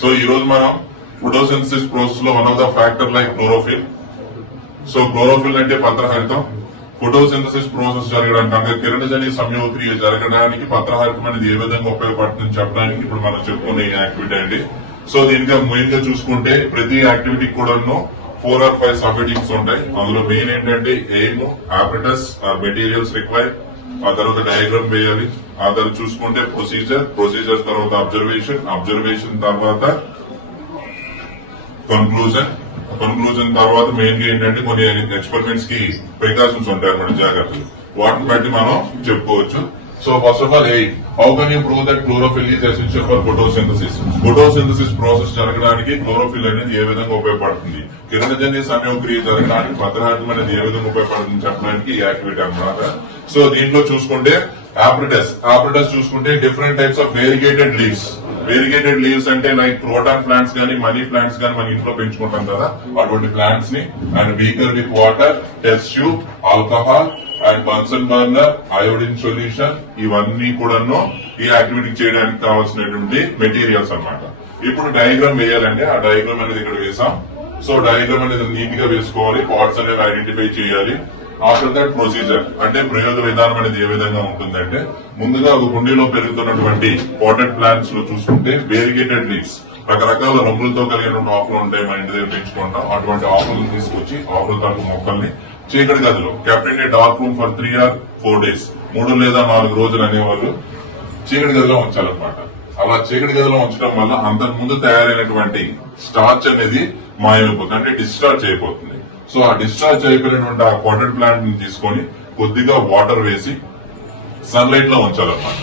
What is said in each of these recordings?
So ఈ రోజు మనం ఫోటోసిన్సిస్ ప్రాసెస్లో one of the factor like chlorophyll so chlorophyll అంటే పత్రహరితం. ఫోటోసింథసిస్ ప్రాసెస్ జరగడానికి అంటే కిరణజని సంయోక్రియ జరగడానికి పత్రహరితం అనేది ఏ విధంగా ఉపయోగపడుతుందని చెప్పడానికి ఇప్పుడు మనం చెప్పుకునే యాక్టివిటీ అండి. సో దీనిగా మెయిన్గా చూసుకుంటే ప్రతి యాక్టివిటీ కూడాను ఫోర్ ఆర్ ఫైవ్ సబ్ ఉంటాయి. అందులో మెయిన్ ఏంటంటే aim apparatus or materials require ఆ తర్వాత డయాగ్రామ్ వేయాలి. ఆ తర్వాత చూసుకుంటే ప్రొసీజర్ ప్రొసీజర్ తర్వాత అబ్జర్వేషన్ అబ్జర్వేషన్ తర్వాత కన్క్లూజన్ కన్క్లూజన్ తర్వాత మెయిన్గా ఏంటంటే కొన్ని ఎక్స్పెరిమెంట్స్కి ప్రికాషన్స్ ఉంటాయి అన్నమాట జాగ్రత్తలు. వాటిని బట్టి మనం చెప్పుకోవచ్చు. So first of all a how can you prove that chlorophyll is essential for photosynthesis photosynthesis process జరగడానికి క్లోరోఫిల్ అనేది ఏ విధంగా ఉపయోగపడుతుంది? కిరణజన్య సంయోక్రియ జరగడానికి పత్రహార్థం అనేది ఏ విధంగా ఉపయోగపడుతుంది చెప్పడానికి ఈ యాక్టివిటీ అన్నమాట. సో దీంట్లో చూసుకుంటే ఆపరేటస్ ఆప్రిటస్ చూసుకుంటే different types of variegated leaves variegated leaves అంటే లైక్ క్రోటాన్ ప్లాంట్స్ గానీ మనీ ప్లాంట్స్ గానీ మన ఇంట్లో పెంచుకుంటాం కదా. అటువంటి ప్లాంట్స్ని and beaker with water test tube alcohol and Bunsen burner iodine solution ఇవన్నీ కూడాను ఈ యాక్టివిటీ చేయడానికి కావాల్సినటువంటి మెటీరియల్స్ అన్నమాట. ఇప్పుడు డయాగ్రామ్ వేయాలంటే ఆ డయాగ్రామ్ అనేది ఇక్కడ వేసాం సో డయాగ్రామ్ అనేది నీట్గా వేసుకోవాలి. పార్ట్స్ అనేవి ఐడెంటిఫై చేయాలి. ఆఫ్టర్ దట్ ప్రొసీజర్ అంటే ప్రయోగ విధానం అనేది ఏ విధంగా ఉంటుందంటే ముందుగా ఒక కుండీలో పెరుగుతున్నటువంటి పాటెడ్ ప్లాంట్స్లో చూసుకుంటే వేరిగేటెడ్ లీవ్స్ రకరకాల రంగులతో కలిగినటువంటి ఆకులు ఉంటాయి మన ఇంటి దగ్గర పెంచుకుంటాం అటువంటి ఆకులను తీసుకొచ్చి ఆకుల తాకు మొక్కల్ని చీకటి గదిలో kept in dark room for three or four days మూడు లేదా నాలుగు రోజులు అనేవాళ్ళు చీకటి గదిలో ఉంచాలన్నమాట. అలా చీకటి గదిలో ఉంచడం వల్ల అంతకు ముందు తయారైనటువంటి స్టార్చ్ అనేది మాయమైపోతుంది అంటే డిశ్చార్జ్ అయిపోతుంది. సో ఆ డిశ్చార్జ్ అయిపోయినటువంటి ఆ కాటన్ ప్లాంట్ని తీసుకొని కొద్దిగా వాటర్ వేసి సన్లైట్లో ఉంచాలన్నమాట.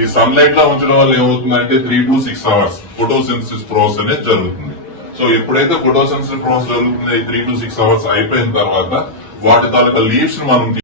ఈ సన్లైట్లో ఉంచడం వల్ల ఏమవుతుందంటే three to six hours photosynthesis process అనేది జరుగుతుంది. సో ఎప్పుడైతే ఫోటోసిన్సిస్ ప్రాసెస్ జరుగుతుంది త్రీ టు సిక్స్ అవర్స్ అయిపోయిన తర్వాత వాటి తాలూకా లీవ్స్ మనం